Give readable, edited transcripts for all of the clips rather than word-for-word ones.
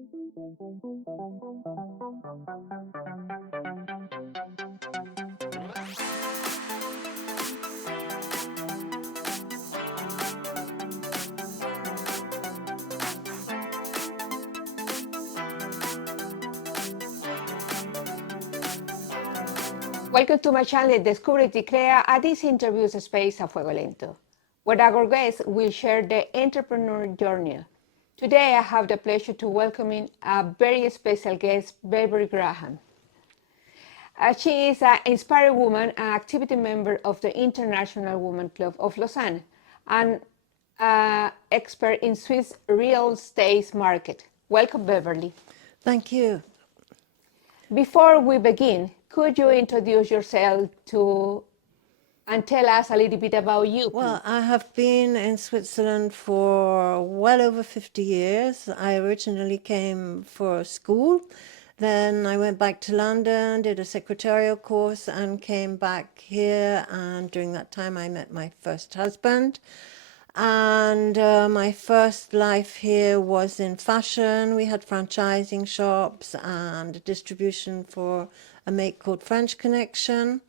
Welcome to my channel, Descúbrete y Crea, a this interviews space a fuego lento, where our guests will share their entrepreneur journey. Today, I have the pleasure to welcoming a very special guest, Beverly Grahame. She is an inspired woman and activity member of the International Women Club of Lausanne, and expert in Swiss real estate market. Welcome, Beverly. Thank you. Before we begin, could you introduce yourself and tell us a little bit about you, please? Well, I have been in Switzerland for well over 50 years. I originally came for school. Then I went back to London, did a secretarial course, and came back here. And during that time, I met my first husband. And my first life here was in fashion. We had franchising shops and distribution for a make called French Connection.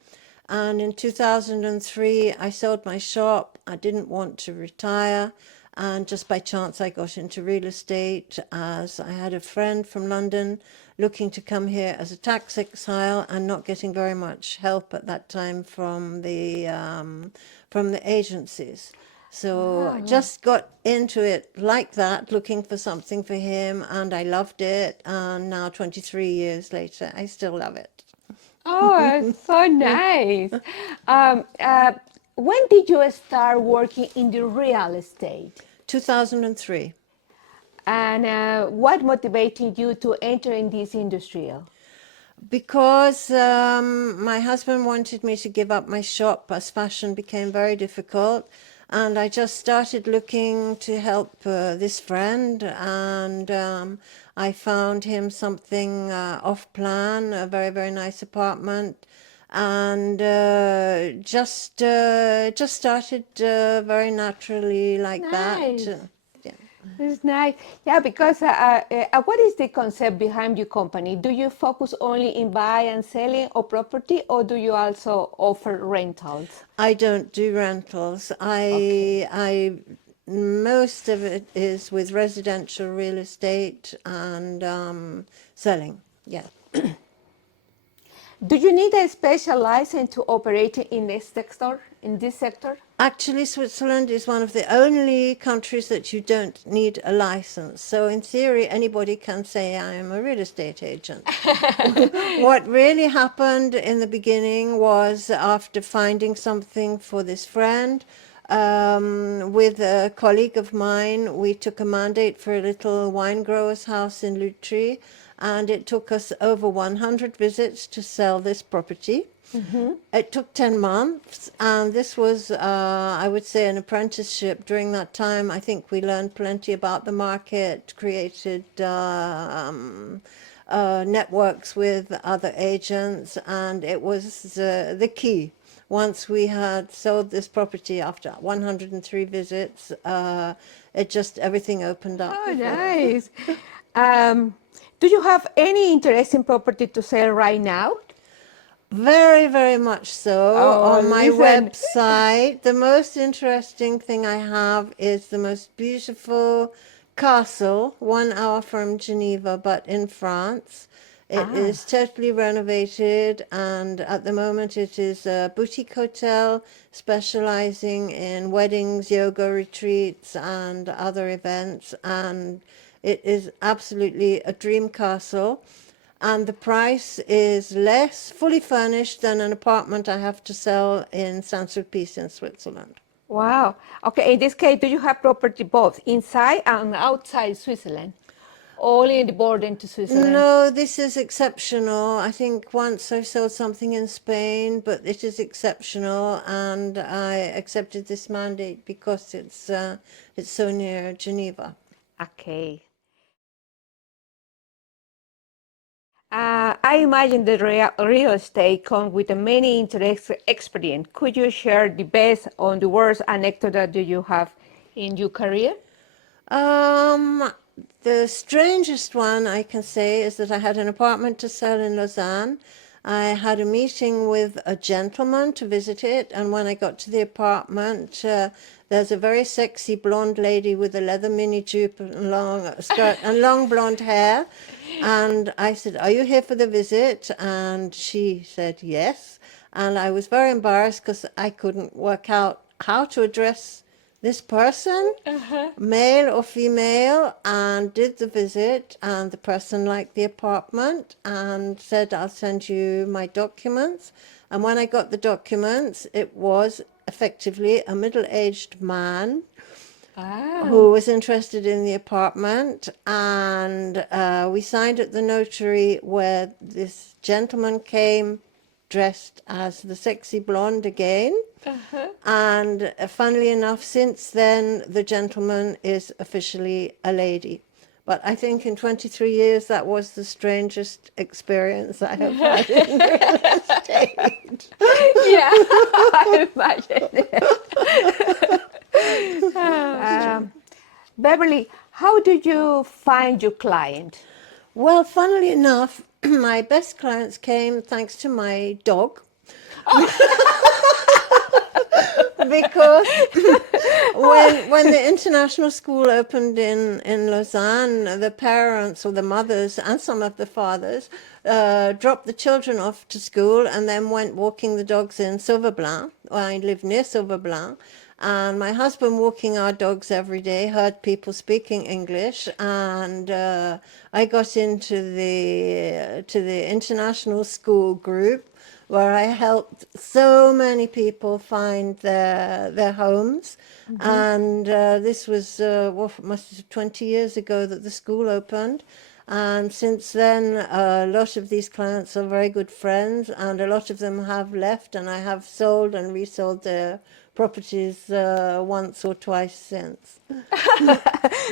And in 2003, I sold my shop. I didn't want to retire. And just by chance, I got into real estate as I had a friend from London looking to come here as a tax exile and not getting very much help at that time from the agencies. So I just got into it like that, looking for something for him, and I loved it. And now, 23 years later, I still love it. Oh, it's so nice. When did you start working in the real estate? 2003. And what motivated you to enter in this industry? Because my husband wanted me to give up my shop as fashion became very difficult. And I just started looking to help this friend, and I found him something off-plan, a very, very nice apartment, and just started very naturally like Nice. that. Yeah. It's nice. Yeah, because what is the concept behind your company? Do you focus only in buy and selling of property, or do you also offer rentals? I don't do rentals. I most of it is with residential real estate and selling. Yeah. Do you need a special license to operate in this sector? Actually, Switzerland is one of the only countries that you don't need a license. So in theory, anybody can say, I am a real estate agent. What really happened in the beginning was, after finding something for this friend, with a colleague of mine, we took a mandate for a little wine grower's house in Lutry, and it took us over 100 visits to sell this property. Mm-hmm. It took 10 months, and this was, I would say, an apprenticeship. During that time, I think we learned plenty about the market, created networks with other agents, and it was the key. Once we had sold this property after 103 visits, everything opened up. Oh, nice. Do you have any interesting property to sell right now? Very, very much so. Oh, on my listen. website, the most interesting thing I have is the most beautiful castle, 1 hour from Geneva, but in France. It is totally renovated, and at the moment it is a boutique hotel specializing in weddings, yoga retreats, and other events. And it is absolutely a dream castle. And the price is less, fully furnished, than an apartment I have to sell in Saint-Sulpice in Switzerland. Wow. Okay, in this case, do you have property both inside and outside Switzerland? Only in the border to Switzerland? No, this is exceptional. I think once I sold something in Spain, but it is exceptional, and I accepted this mandate because it's so near Geneva. Okay. I imagine the real estate comes with a many interest experience. Could you share the best or the worst anecdote that you have in your career? The strangest one I can say is that I had an apartment to sell in Lausanne. I had a meeting with a gentleman to visit it, and when I got to the apartment, there's a very sexy blonde lady with a leather mini jupe and long skirt and long blonde hair. And I said, "Are you here for the visit?" And she said, "Yes." And I was very embarrassed because I couldn't work out how to address this person, male or female, and did the visit. And the person liked the apartment and said, "I'll send you my documents." And when I got the documents, it was effectively a middle-aged man who was interested in the apartment, and we signed at the notary where this gentleman came dressed as the sexy blonde again. And funnily enough, since then, the gentleman is officially a lady. But I think in 23 years, that was the strangest experience I have had in real estate. Yeah, I imagine it. Beverly, how did you find your client? Well, funnily enough, my best clients came thanks to my dog. Because when the international school opened in Lausanne, the parents or the mothers and some of the fathers dropped the children off to school and then went walking the dogs in Sauverblanc. I live near Sauverblanc. And my husband, walking our dogs every day, heard people speaking English, and I got into the international school group, where I helped so many people find their homes. And this was, must have 20 years ago that the school opened. And since then, a lot of these clients are very good friends, and a lot of them have left, and I have sold and resold their properties once or twice since.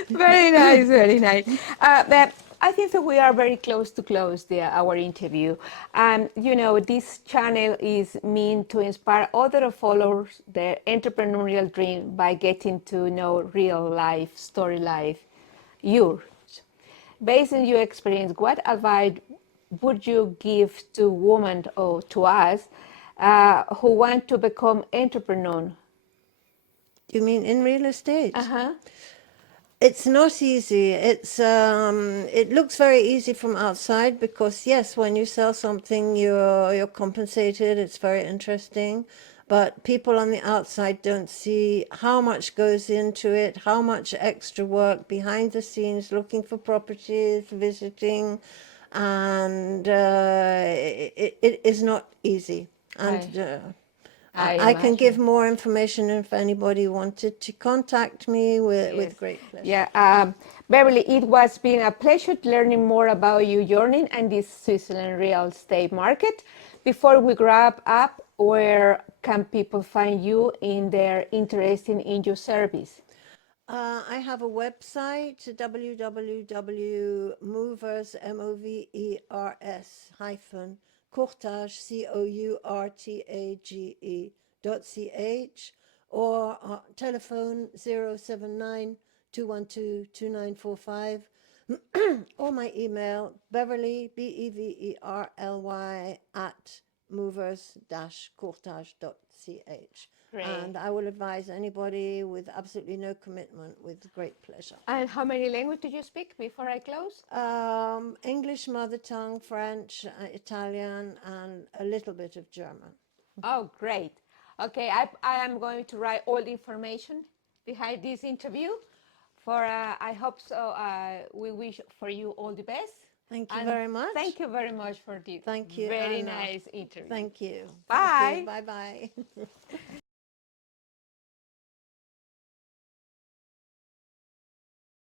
Very nice, very nice. But I think that we are very close to close our interview. You know, this channel is meant to inspire other followers their entrepreneurial dream by getting to know real life, story life, yours. Based on your experience, what advice would you give to women or to us who want to become entrepreneur? You mean in real estate? Uh-huh. It's not easy. It looks very easy from outside because yes, when you sell something, you're compensated. It's very interesting, but people on the outside don't see how much goes into it, how much extra work behind the scenes, looking for properties, visiting, and it is not easy. And I can give more information if anybody wanted to contact me with great pleasure. Yeah, Beverly, it was been a pleasure learning more about your journey and this Switzerland real estate market. Before we wrap up, where can people find you in their interest in your service? I have a website, www.movers, MOVERS courtage, COURTAGE.ch, or telephone 079 212 2945, or my email, Beverly, BEVERLY, at movers-courtage.ch. Great. And I will advise anybody with absolutely no commitment with great pleasure. And how many languages do you speak before I close? English, mother tongue, French, Italian, and a little bit of German. Oh, great. Okay, I am going to write all the information behind this interview. I hope so. We wish for you all the best. Thank you very much. Thank you very much for this Thank you, very Anna. nice interview. Thank you. Bye. Bye-bye.